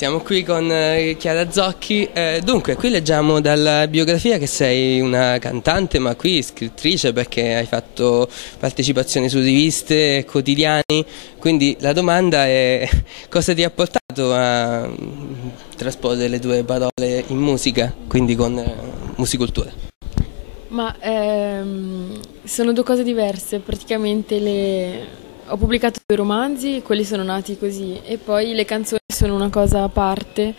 Siamo qui con Chiara Zocchi. Dunque, qui leggiamo dalla biografia che sei una cantante, ma qui scrittrice perché hai fatto partecipazioni su riviste e quotidiani. Quindi la domanda è cosa ti ha portato a trasporre le tue parole in musica, quindi con musicultura? Sono due cose diverse, ho pubblicato due romanzi, quelli sono nati così, e poi le canzoni sono una cosa a parte,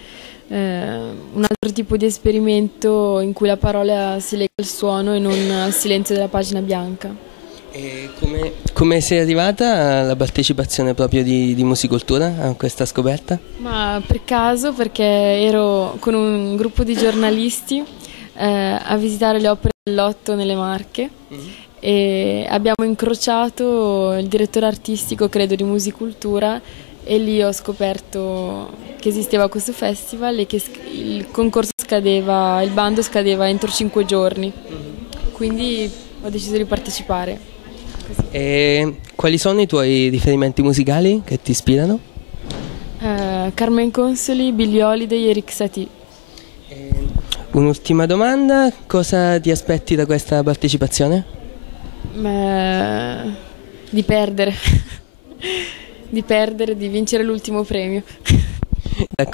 un altro tipo di esperimento in cui la parola si lega al suono e non al silenzio della pagina bianca. E come sei arrivata alla partecipazione proprio di musicultura, a questa scoperta? Ma per caso, perché ero con un gruppo di giornalisti a visitare le opere dell'Otto nelle Marche. E abbiamo incrociato il direttore artistico, credo, di Musicultura, e lì ho scoperto che esisteva questo festival e che il bando scadeva entro 5 giorni, quindi ho deciso di partecipare. Così. E quali sono i tuoi riferimenti musicali che ti ispirano? Carmen Consoli, Billie Holiday e Eric Satie. Un'ultima domanda, cosa ti aspetti da questa partecipazione? Di perdere, di vincere l'ultimo premio. D'accordo.